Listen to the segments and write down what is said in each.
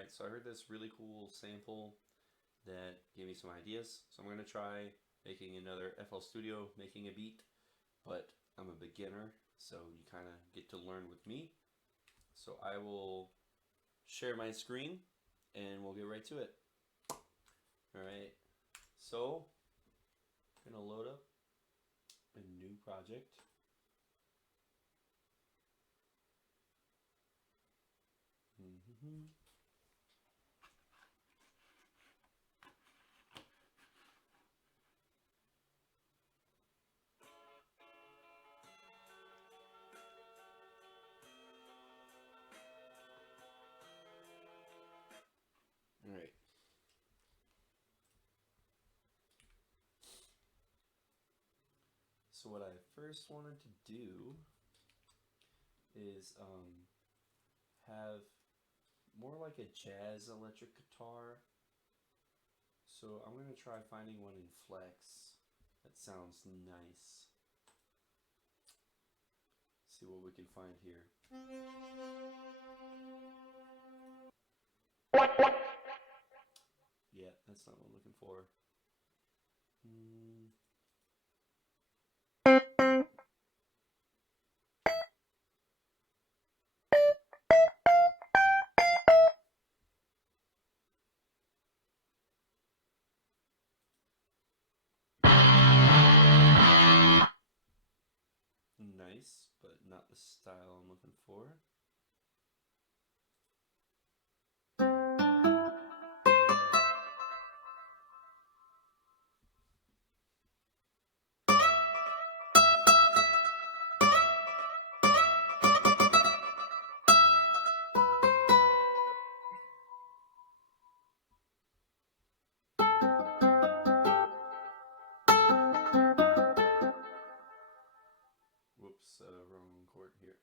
Alright, so I heard this really cool sample that gave me some ideas. So I'm going to try making another FL Studio, making a beat, but I'm a beginner, so you kind of get to learn with me. So I will share my screen and we'll get right to it. Alright, so I'm going to load up a new project. Alright. So what I first wanted to do is have more like a jazz electric guitar. So I'm going to try finding one in Flex that sounds nice. See what we can find here. Yeah, that's not what I'm looking for. Nice, but not the style I'm looking for. Whoops, wrong chord here.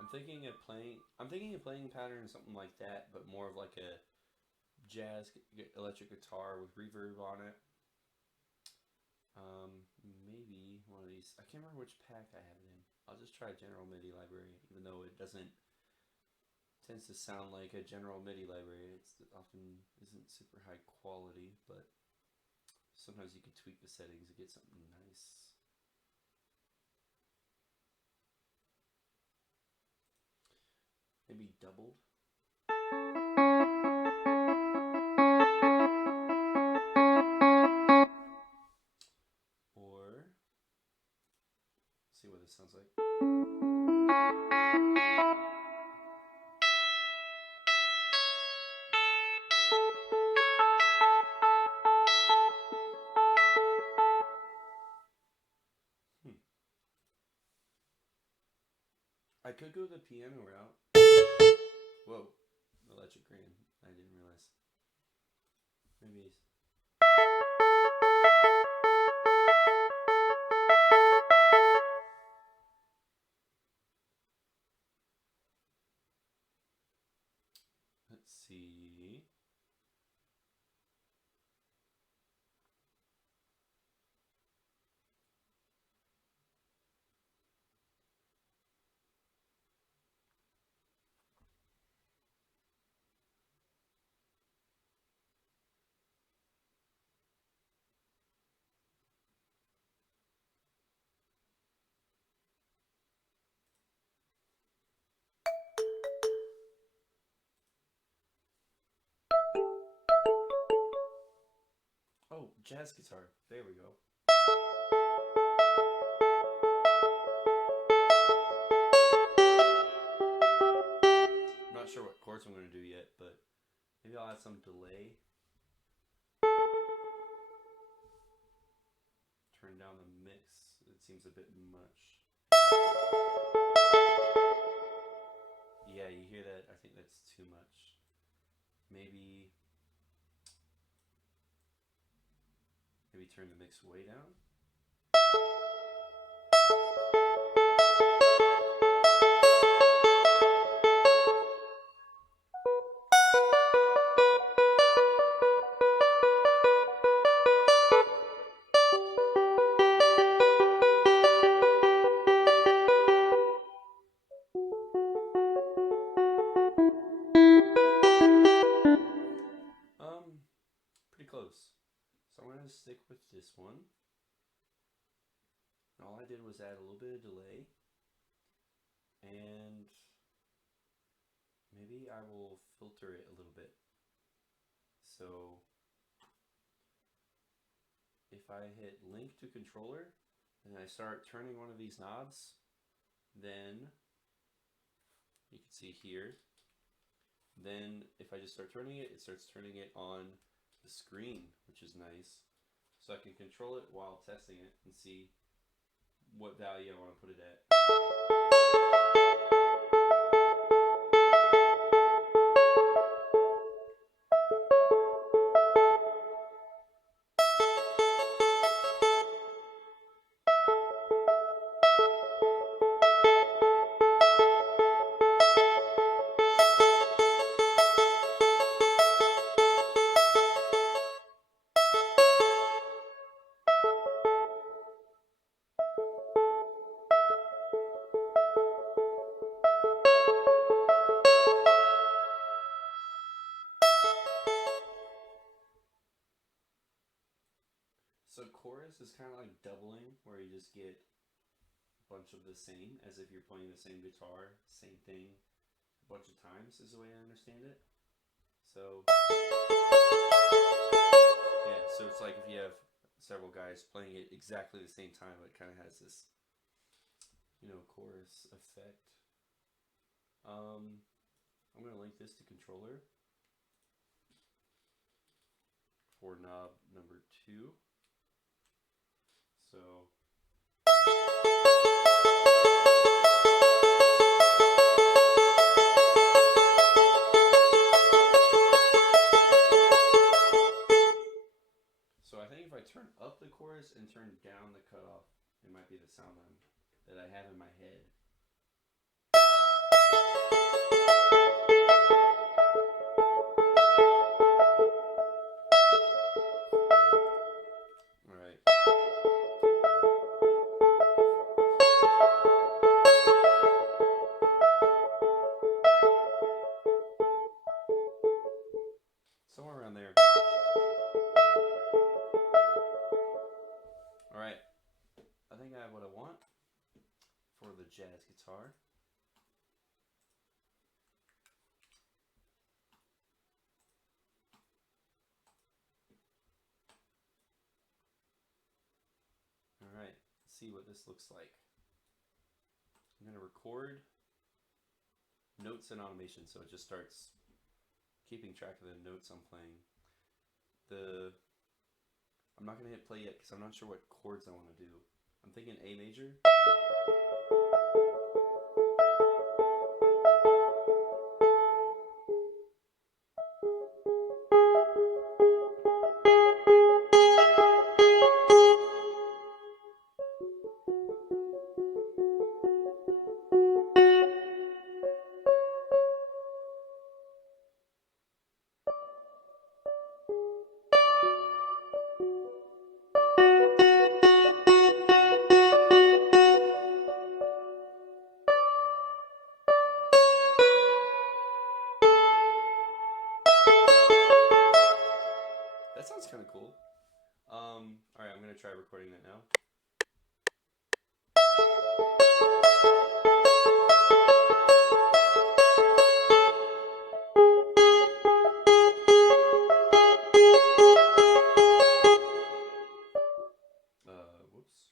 I'm thinking of playing pattern something like that, but more of like a jazz electric guitar with reverb on it. Maybe one of these. I can't remember which pack I have it in. I'll just try General MIDI library, even though it tends to sound like a General MIDI library. It often isn't super high quality, but sometimes you can tweak the settings to get something nice. Maybe doubled. Or see what this sounds like. I could go the piano route. Whoa, electric grand. I didn't realize. Maybe. Let's see. Oh, jazz guitar. There we go. I'm not sure what chords I'm going to do yet, but maybe I'll add some delay. Turn down the mix. It seems a bit much. Yeah, you hear that? I think that's too much. Maybe turn the mix way down. all I did was add a little bit of delay, and maybe I will filter it a little bit. So if I hit link to controller and I start turning one of these knobs, then you can see here, then if I just start turning it, it starts turning it on the screen, which is nice. So I can control it while testing it and see what value I want to put it at. So chorus is kind of like doubling, where you just get a bunch of the same, as if you're playing the same guitar, same thing, a bunch of times is the way I understand it. So yeah, so it's like if you have several guys playing it exactly the same time, it kind of has this, chorus effect. I'm going to link this to controller for knob number 2. So I think if I turn up the chorus and turn down the cutoff, it might be the sound that I have in my head. Somewhere around there. Alright, I think I have what I want for the jazz guitar. Alright, let's see what this looks like. I'm going to record notes and automation, so it just starts keeping track of the notes I'm playing. I'm not going to hit play yet because I'm not sure what chords I want to do. I'm thinking A major. That sounds kind of cool. Alright, I'm going to try recording that now. Whoops.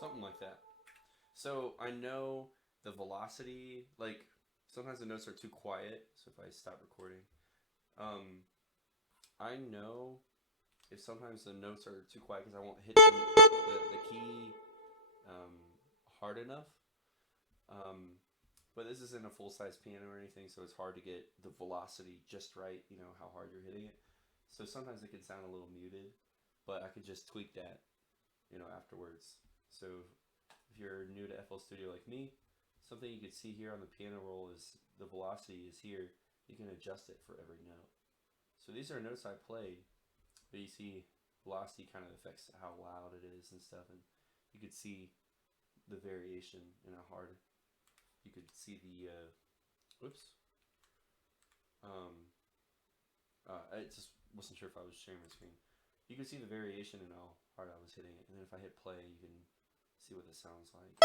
Something like that. So I know the velocity, like sometimes the notes are too quiet, so if I stop recording, I know if sometimes the notes are too quiet because I won't hit the key hard enough. But this isn't a full-size piano or anything, so it's hard to get the velocity just right, how hard you're hitting it. So sometimes it can sound a little muted, but I could just tweak that, afterwards. So if you're new to FL Studio like me, something you can see here on the piano roll is the velocity is here. You can adjust it for every note. So these are notes I played, but you see velocity kind of affects how loud it is and stuff, and you could see the variation in how hard. You could see the whoops. I just wasn't sure if I was sharing my screen. You can see the variation in how hard I was hitting it, and then if I hit play, you can see what this sounds like.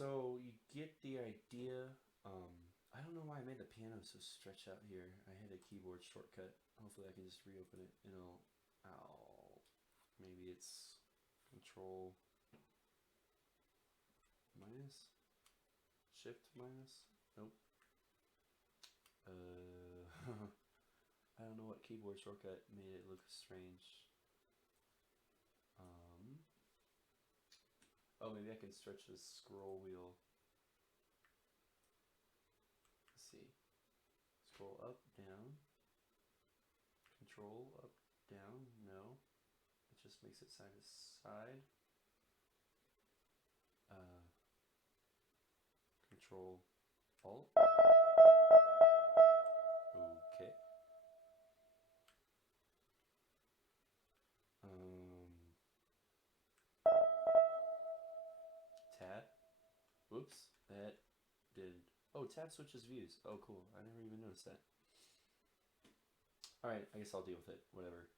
So you get the idea. I don't know why I made the piano so stretched out here. I had a keyboard shortcut. Hopefully I can just reopen it and maybe it's Control minus, Shift minus. Nope. I don't know what keyboard shortcut made it look strange. Oh, maybe I can stretch the scroll wheel. Let's see. Scroll up, down. Control up, down. No. It just makes it side to side. Control Alt. Okay. Tab. Whoops. That did. Oh, tab switches views. Oh, cool. I never even noticed that. Alright, I guess I'll deal with it. Whatever.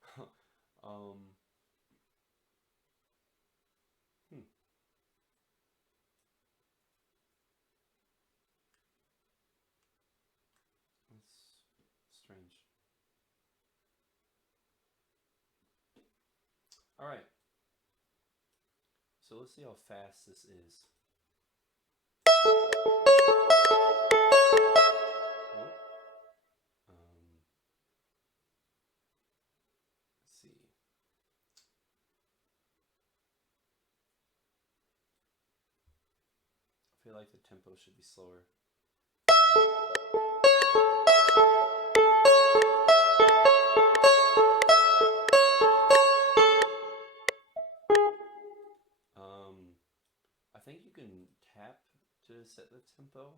That's strange. Alright. So let's see how fast this is. Let's see. I feel like the tempo should be slower. I think you can tap to set the tempo.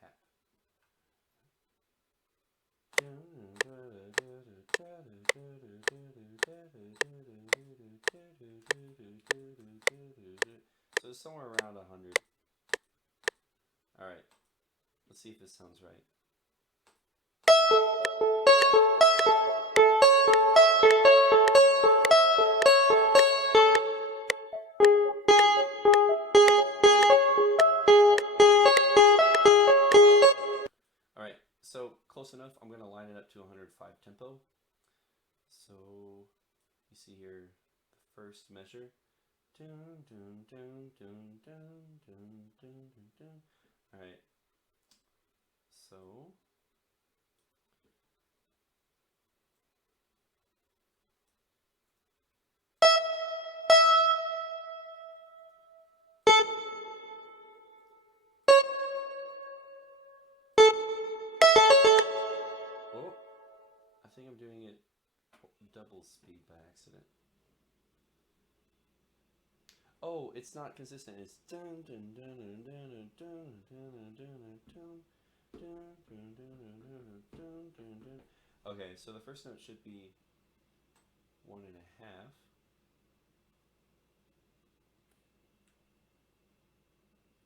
Tap. So it's somewhere around 100. Alright, let's see if this sounds right. Alright, so close enough. I'm going to line it up to 105 tempo. So you see here the first measure. Alright, so oh, I think I'm doing it double speed by accident. Oh, it's not consistent. It's okay, so the first note should be 1.5.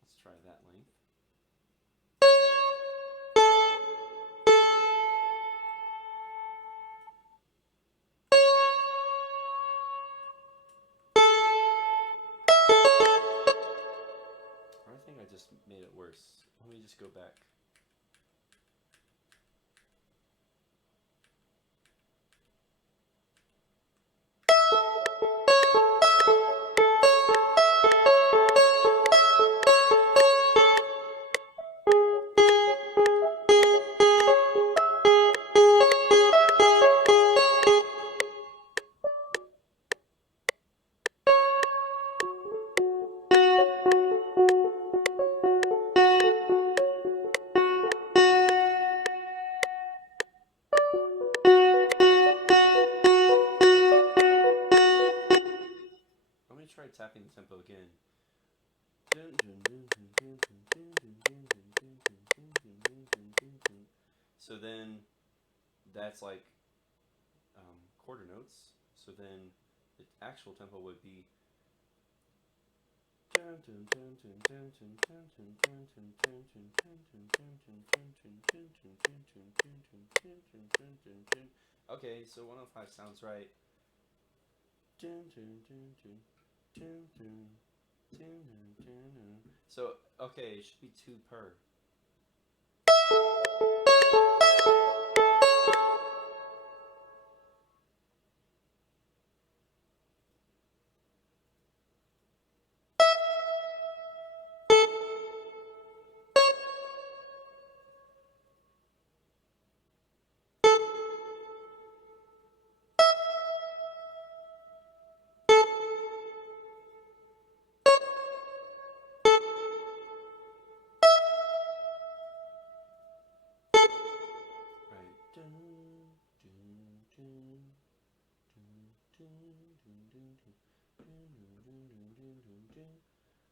Let's try that length. I think I just made it worse. Let me just go back. tracking the tempo again. So then that's like quarter notes. So then the actual tempo would be. Okay, so 105 sounds right. So, okay, it should be 2 per.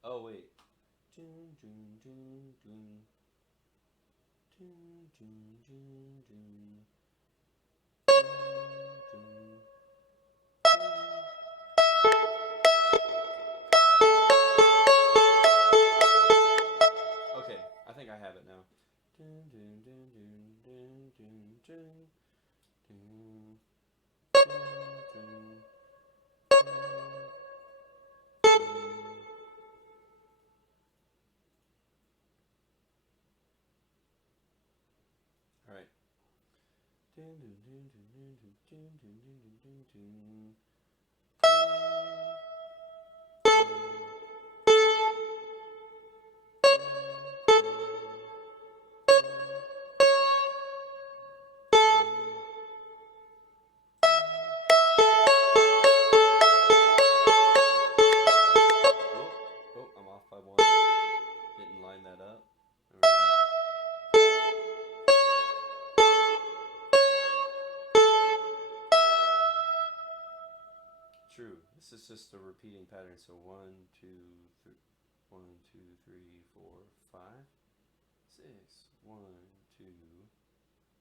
Oh wait. Okay, I think I have it now. All right. Oh, I'm off by 1. Didn't line that up. There we go. True. This is just a repeating pattern. So 1, 2, 3, 1, 2, 3, 4, 5, 6. 1, 2,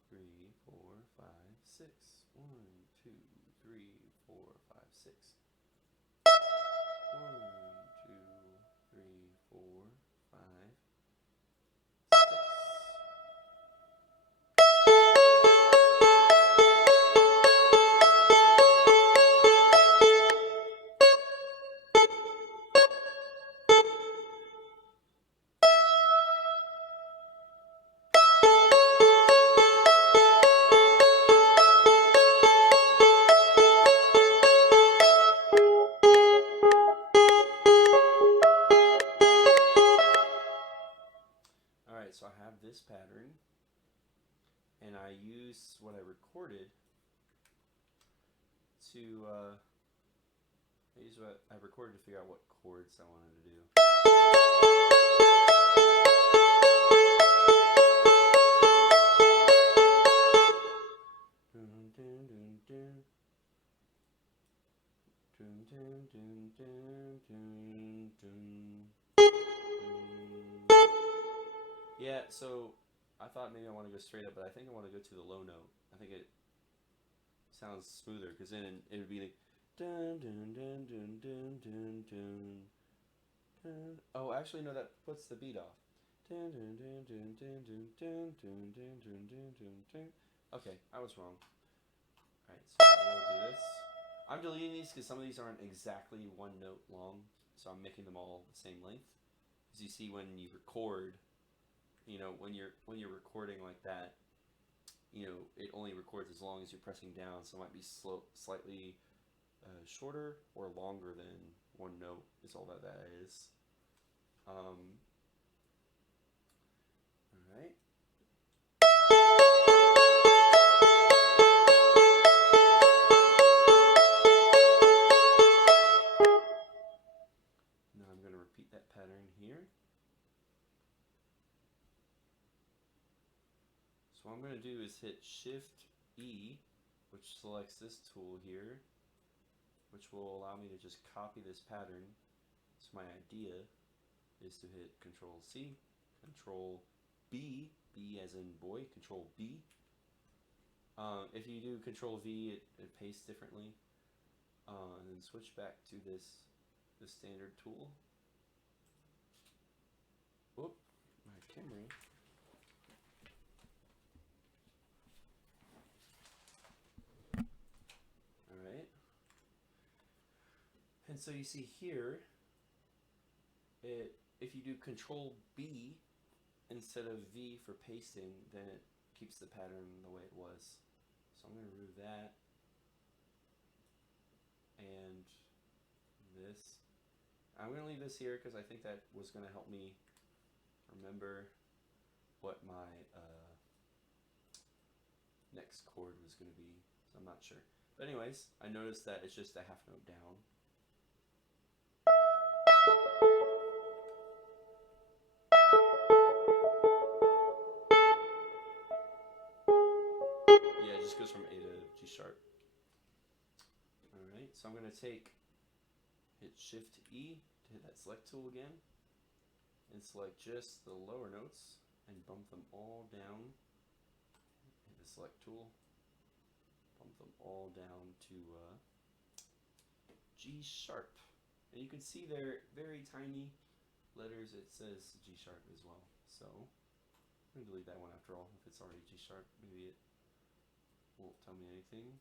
3, 4, 5, 6. 1, 2, 3, 4, 5, 6. 1, 2, 3, 4, 5, 6. Alright, so I have this pattern, and I use what I recorded to, figure out what chords I wanted to do. Yeah, so I thought maybe I want to go straight up, but I think I want to go to the low note. I think it sounds smoother, because then it would be like dun dun dun dun dun dun dun dun. Oh, actually no, that puts the beat off. Dun dun dun dun dun dun dun dun dun dun dun dun. Okay, I was wrong. Alright, so we'll do this. I'm deleting these because some of these aren't exactly 1 note long, so I'm making them all the same length. As you see, when you record, you know, when you're recording like that, you know, it only records as long as you're pressing down, so it might be slightly shorter or longer than 1 note is all that is. All right. Now I'm going to repeat that pattern here. So what I'm going to do is hit Shift E, which selects this tool here, which will allow me to just copy this pattern So my idea is to hit Control C, Control B, B as in boy, Control B. If you do Control V, it pastes differently. And then switch back to the standard tool. Whoop, my camera. Alright. And so you see here, if you do Control B instead of V for pasting, then it keeps the pattern the way it was. So I'm going to remove that. And this. I'm going to leave this here because I think that was going to help me remember what my next chord was going to be. So I'm not sure. But anyways, I noticed that it's just a half note down. Yeah, it just goes from A to G sharp. Alright, so I'm going to hit Shift E to hit that select tool again, and select just the lower notes and bump them all down. Hit the select tool, bump them all down to G sharp. And you can see there, very tiny letters, it says G sharp as well. So I'm going to delete that one after all. If it's already G sharp, maybe it won't tell me anything.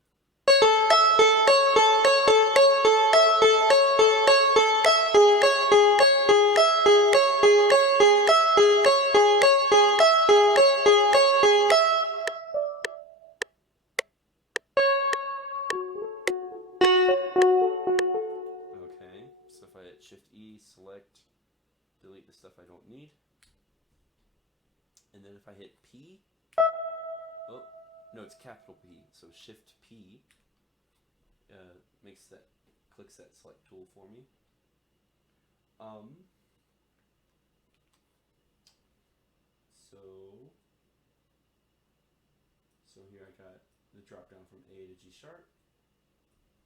Okay, so if I hit Shift E, select, delete the stuff I don't need. And then if I hit P, oh, no, it's capital P, so Shift P clicks that select tool for me. So here I got the drop down from A to G sharp.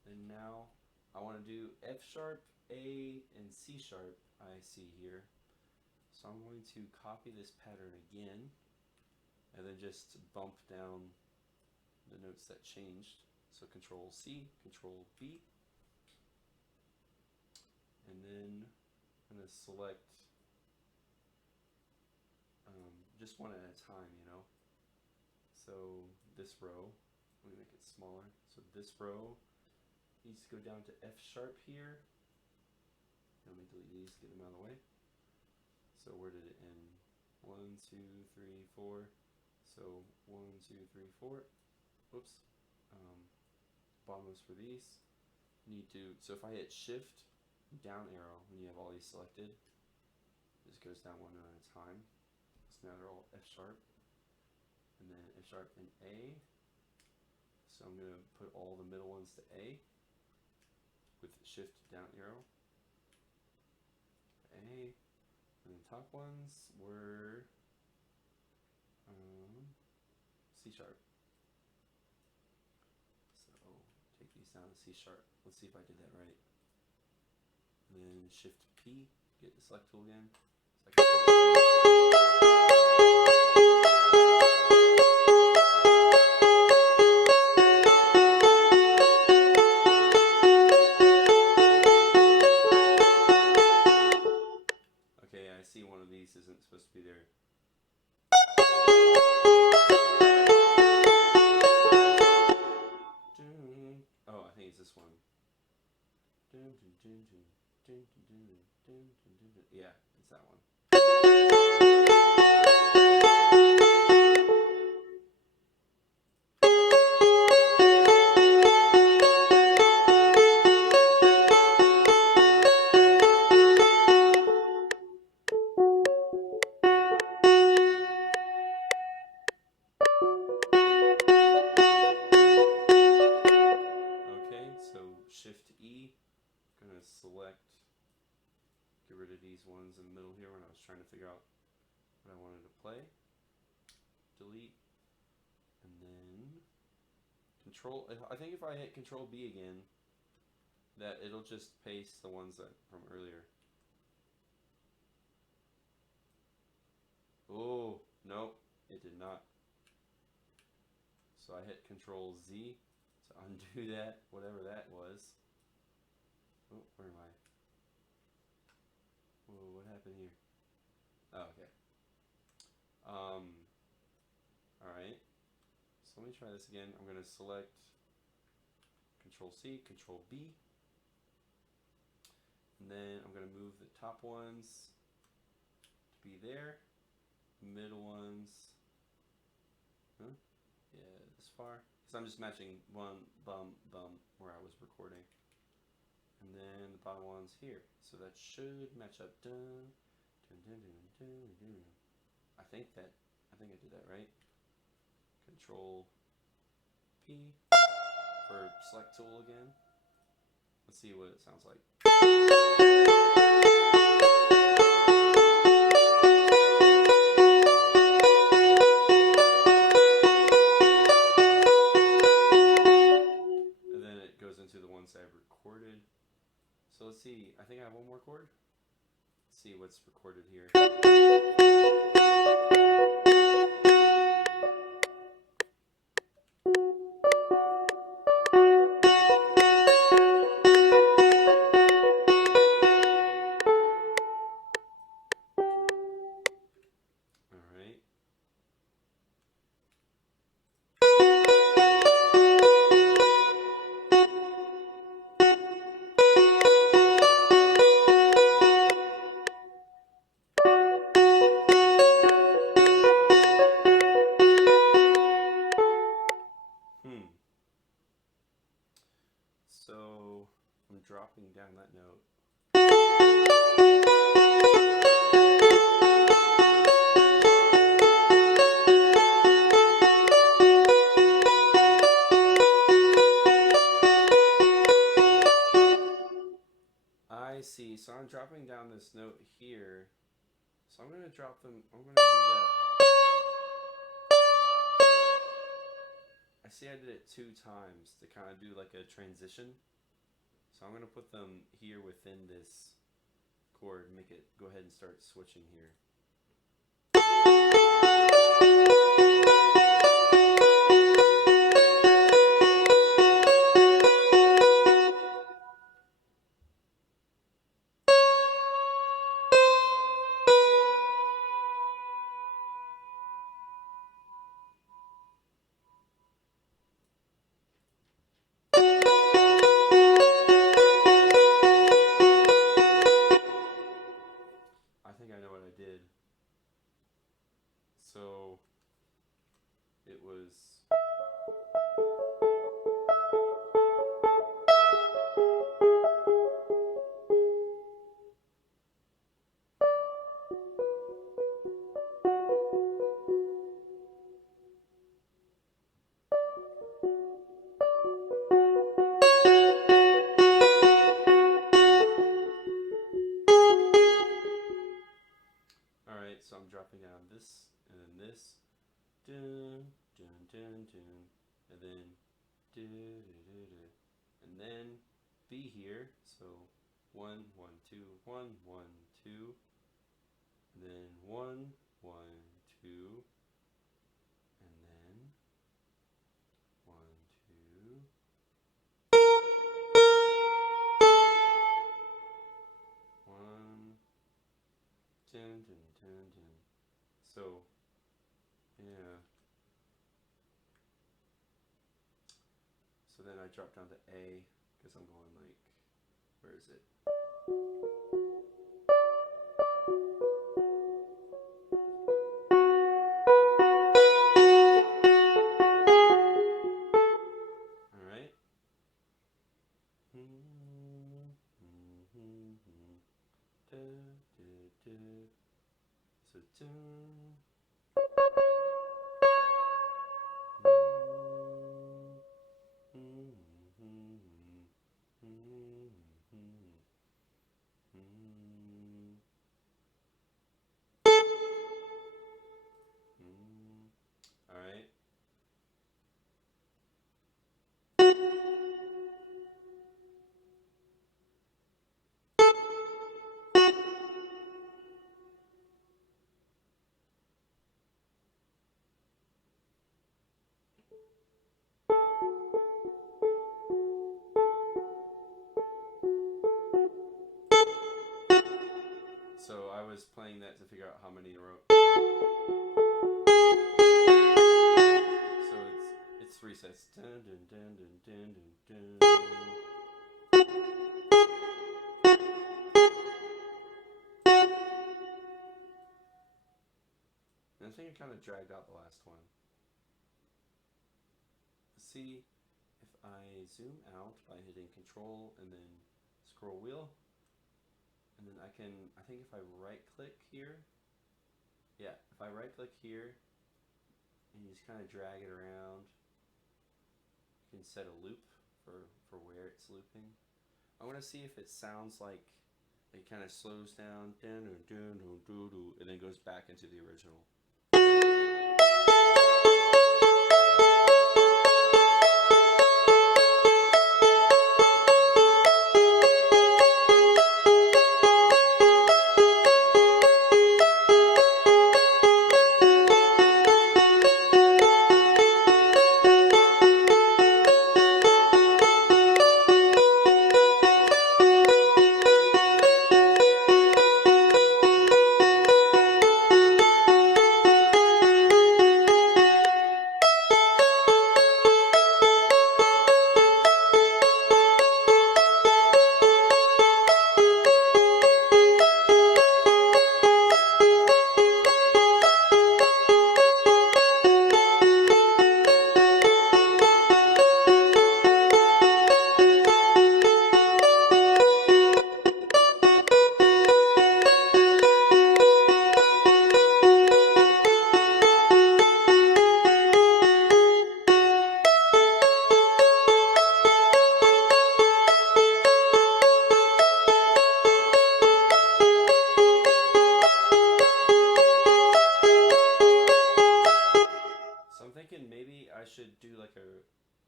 And now I want to do F sharp, A, and C sharp, I see here. So I'm going to copy this pattern again, and then just bump down the notes that changed. So Control C, Control B, and then I'm going to select just one at a time, you know. So this row, let me make it smaller. So this row needs to go down to F sharp here. Let me delete these, get them out of the way. So where did it end? 1, 2, 3, 4. So 1, 2, 3, 4. Whoops. Bottoms for these. So if I hit Shift, down arrow, when you have all these selected, this goes down one at a time. So now they're all F sharp. And then F sharp and A. So I'm going to put all the middle ones to A with Shift down arrow. A. And the top ones were C sharp. So take these down to C sharp. Let's see if I did that right. And then Shift P, get the select tool again. Okay, I see one of these isn't supposed to be there. Oh, I think it's this one. Yeah, it's that one. Okay, so Shift E, gonna select, get rid of these ones in the middle here when I was trying to figure out what I wanted to play. Delete, and then Control. I think if I hit Control B again, that it'll just paste the ones that from earlier. Oh, no, it did not. So I hit Control Z to undo that, whatever that was. Oh, where am I? Whoa, what happened here? Oh, okay. Alright. So let me try this again. I'm going to select Control C, Control B. And then I'm going to move the top ones to be there. Middle ones. Huh? Yeah, this far. Because I'm just matching one bum where I was recording. And then the bottom one's here. So that should match up. Dun, dun, dun, dun, dun, dun. I think I did that right. Control P for select tool again. Let's see what it sounds like. And then it goes into the ones I've recorded. So let's see, I think I have one more chord. Let's see what's recorded here. Alright. So I'm dropping down that note. I see. So I'm dropping down this note here. So I'm going to drop them. I'm going to do that. I see I did it 2 times to kind of do like a transition. So I'm going to put them here within this chord, make it go ahead and start switching here. I think I know what I did. So it was. Alright, so I'm dropping down this and then this. Dun, dun, dun, dun. And then. Dun, dun, dun, dun. And then B here. So 1, 1, 2, 1, 1, 2. And then 1, 1, 2. And then 1, 2. One. Dun, dun, dun, dun. So, yeah. So then I drop down to A because I'm going like, where is it? Alright. So dun. Alright. to figure out how many in a row. So it's three sets. Dun, dun, dun, dun, dun, dun, And I think I kind of dragged out the last one. Let's see if I zoom out by hitting Control and then scroll wheel. And then I think if I right click here, yeah, if I right click here and you just kind of drag it around, you can set a loop for where it's looping. I want to see if it sounds like it kind of slows down, and then goes back into the original.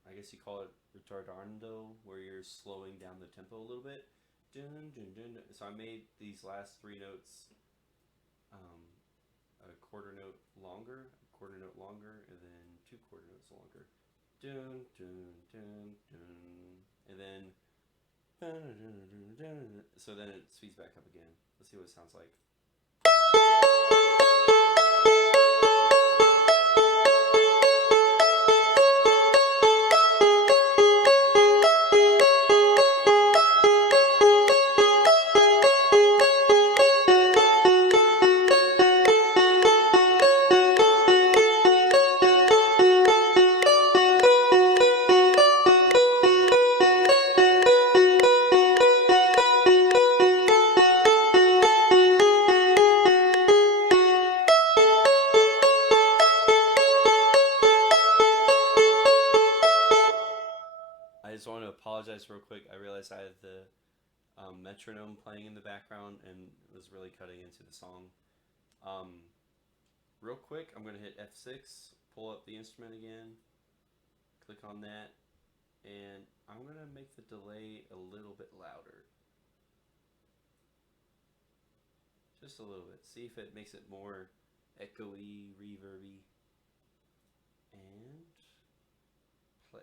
I guess you call it retardando, where you're slowing down the tempo a little bit. Dun, dun, dun, dun. So I made these last three notes a quarter note longer, and then 2 quarter notes longer. Dun, dun, dun, dun. And then dun, dun, dun, dun, dun. So then it speeds back up again. Let's see what it sounds like. I just want to apologize real quick. I realized I had the metronome playing in the background and was really cutting into the song. Real quick, I'm going to hit F6, pull up the instrument again, click on that, and I'm going to make the delay a little bit louder. Just a little bit. See if it makes it more echoey, reverby. And play.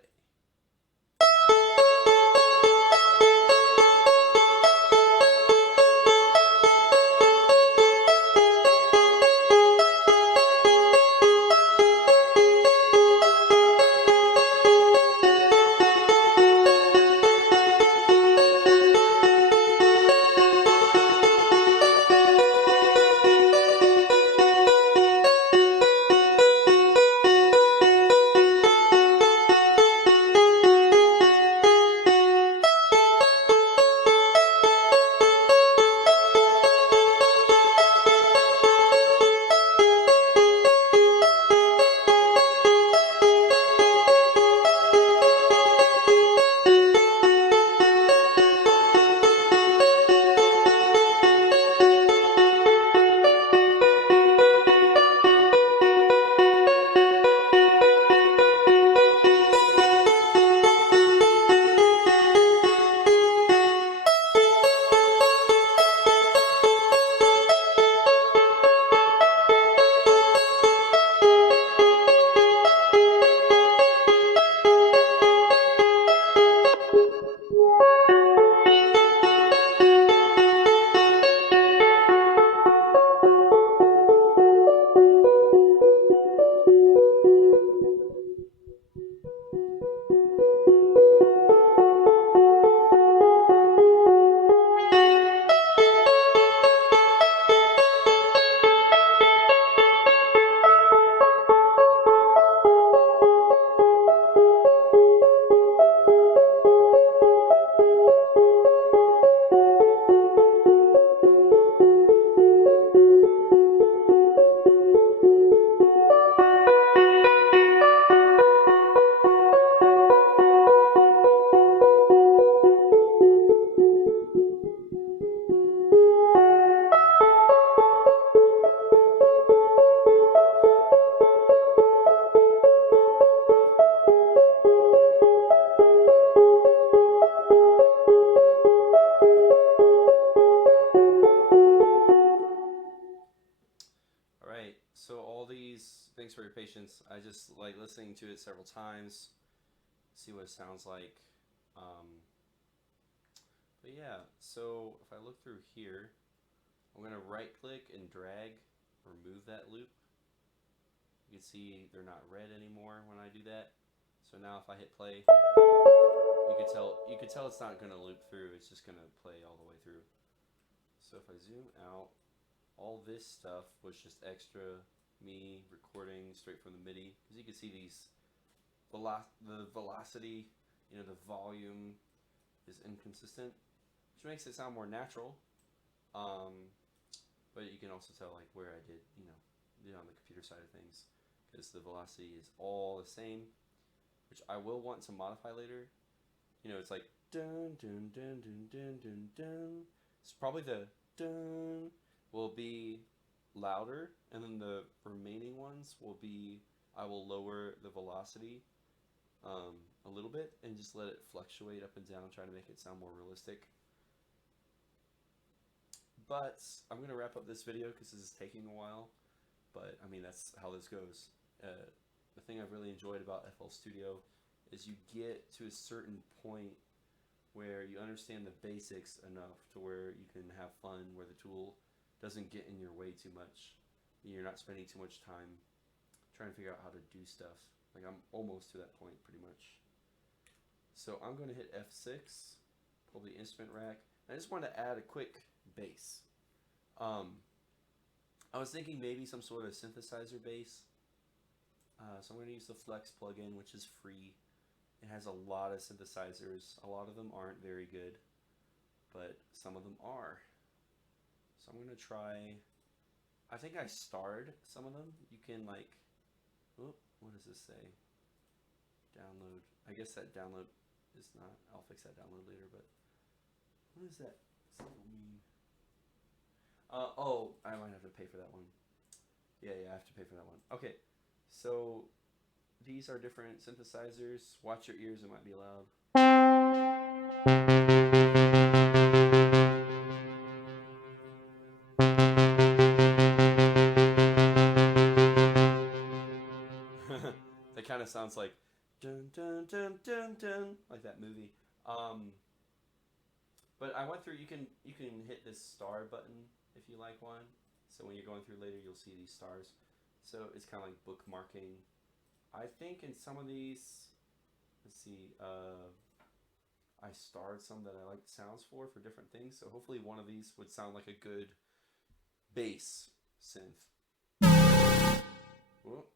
for your patience. I just like listening to it several times, see what it sounds like. Um, but yeah, so if I look through here, I'm going to right click and drag, remove that loop. You can see they're not red anymore when I do that. So now if I hit play, you could tell it's not going to loop through. It's just going to play all the way through. So if I zoom out, all this stuff was just extra me recording straight from the MIDI, because you can see these the velocity, the volume is inconsistent, which makes it sound more natural. But you can also tell like where I did on the computer side of things, because the velocity is all the same, which I will want to modify later. It's like dun dun dun dun dun dun dun. It's probably the dun will be louder, and then the remaining ones will be, I will lower the velocity a little bit and just let it fluctuate up and down, trying to make it sound more realistic. But I'm going to wrap up this video because this is taking a while, but I mean, that's how this goes. The thing I've really enjoyed about FL Studio is you get to a certain point where you understand the basics enough to where you can have fun, where the tool doesn't get in your way too much. You're not spending too much time trying to figure out how to do stuff. Like, I'm almost to that point pretty much. So I'm going to hit F6, pull the instrument rack. I just wanted to add a quick bass. I was thinking maybe some sort of synthesizer bass. So I'm going to use the Flex plugin, which is free. It has a lot of synthesizers. A lot of them aren't very good, but some of them are. So I'm going to try, I think I starred some of them. You can like, oh, what does this say? Download. I guess that download is not, I'll fix that download later, but what does that symbol mean? Oh, I might have to pay for that one. Yeah, I have to pay for that one. Okay, so these are different synthesizers. Watch your ears, it might be loud. That kind of sounds like dun dun dun dun dun, like that movie. But I went through. You can hit this star button if you like one. So when you're going through later, you'll see these stars. So it's kind of like bookmarking. I think in some of these, let's see, I starred some that I liked sounds for different things. So hopefully one of these would sound like a good bass synth. Whoa.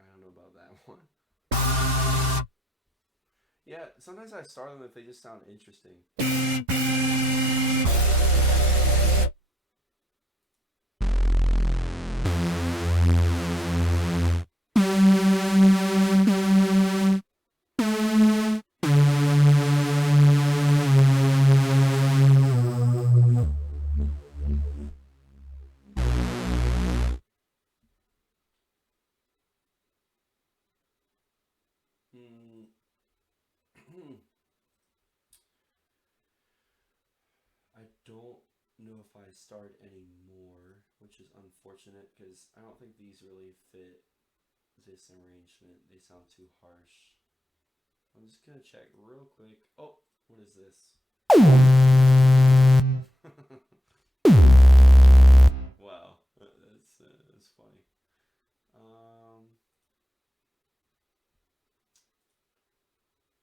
I don't know about that one. Yeah, sometimes I star them if they just sound interesting. I don't know if I starred anymore, which is unfortunate because I don't think these really fit this arrangement. They sound too harsh. I'm just gonna check real quick. Oh, what is this? Wow, that's funny.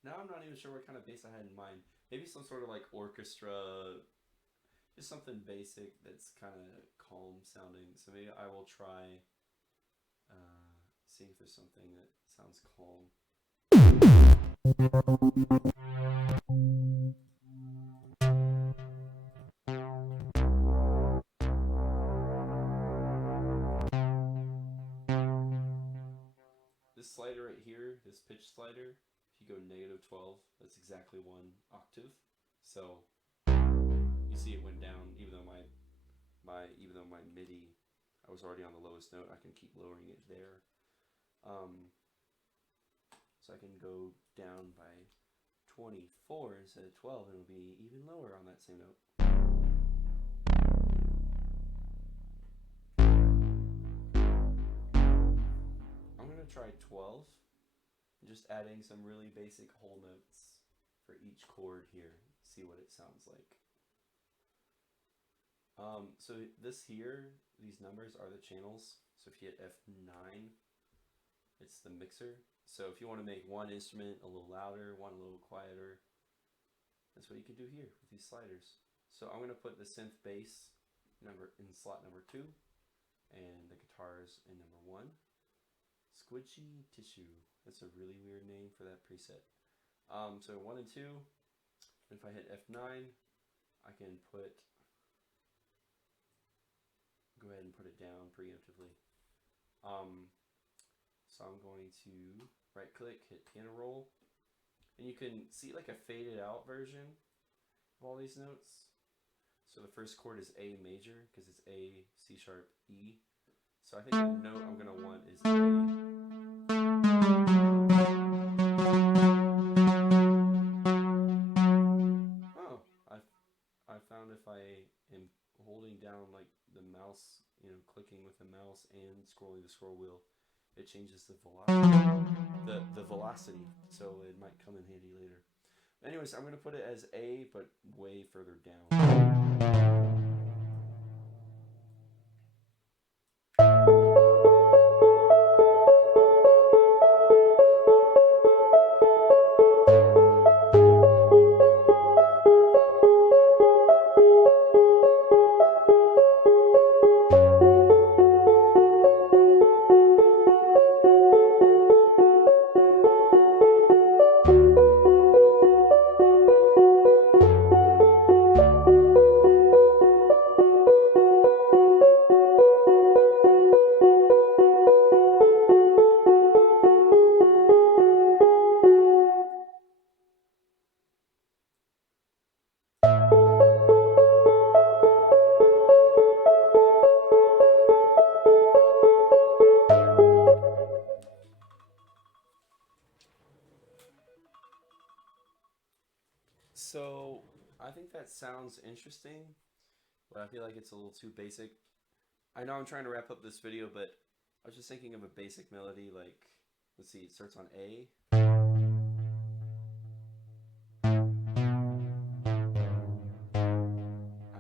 Now I'm not even sure what kind of bass I had in mind. Maybe some sort of like orchestra, just something basic that's kind of calm sounding. So maybe I will try seeing if there's something that sounds calm. This slider right here, this pitch slider, if you go -12, that's exactly 1 octave. So you see it went down, even though my MIDI, I was already on the lowest note. I can keep lowering it there. So I can go down by 24 instead of 12, it'll be even lower on that same note. I'm going to try 12, just adding some really basic whole notes for each chord here, see what it sounds like. So this here, these numbers are the channels. So if you hit F9, it's the mixer. So if you want to make one instrument a little louder, one a little quieter, that's what you can do here with these sliders. So I'm going to put the synth bass number in slot number 2 and the guitars in number 1. Squidgy Tissue. That's a really weird name for that preset. So 1 and 2. If I hit F9, I can go ahead and put it down preemptively. So I'm going to right click, hit piano roll, and you can see like a faded out version of all these notes. So the first chord is A major because it's A, C sharp, E. So I think the note I'm going to want is A. Oh, I found if I am holding down like the mouse, clicking with the mouse and scrolling the scroll wheel, it changes the velocity, so it might come in handy later. Anyways, I'm going to put it as A, but way further down. So I think that sounds interesting, but I feel like it's a little too basic. I know I'm trying to wrap up this video, but I was just thinking of a basic melody like, let's see, it starts on A. I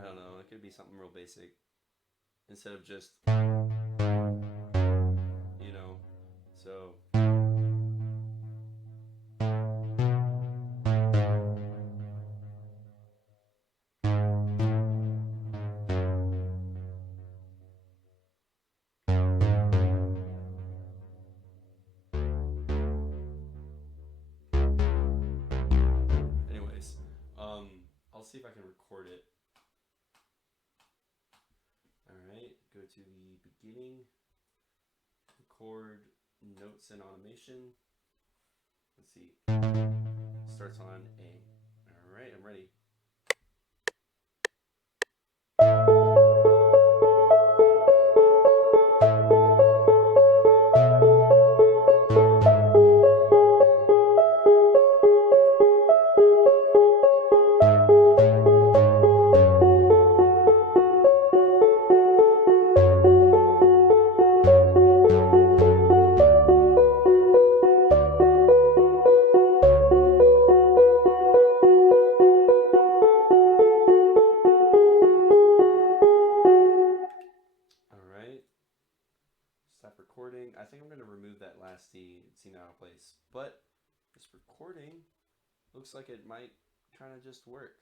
don't know, it could be something real basic instead of just, so. Anyways, I'll see if I can record it. Alright, go to the beginning, record notes and automation. Let's see, starts on A. Alright, I'm ready. Stop recording. I think I'm going to remove that last D. It seemed out of place. But this recording looks like it might kind of just work.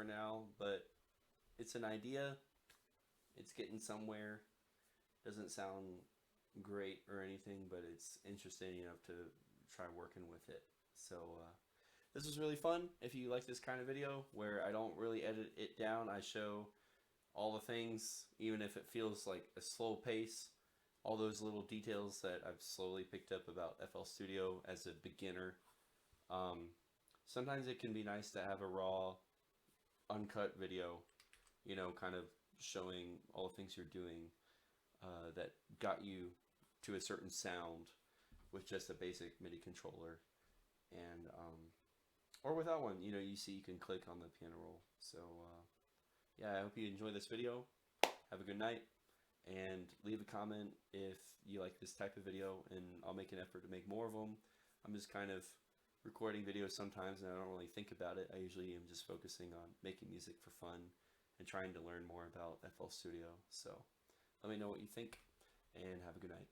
for now, but it's an idea. It's getting somewhere. Doesn't sound great or anything, but it's interesting enough to try working with it. So this was really fun. If you like this kind of video where I don't really edit it down, I show all the things, even if it feels like a slow pace, all those little details that I've slowly picked up about FL Studio as a beginner. Sometimes it can be nice to have a raw, uncut video, you know, kind of showing all the things you're doing that got you to a certain sound with just a basic MIDI controller, and or without one. You know, you see you can click on the piano roll. So yeah, I hope you enjoy this video. Have a good night, and leave a comment if you like this type of video, and I'll make an effort to make more of them. I'm just kind of recording videos sometimes and I don't really think about it. I usually am just focusing on making music for fun and trying to learn more about FL Studio. So let me know what you think, and have a good night.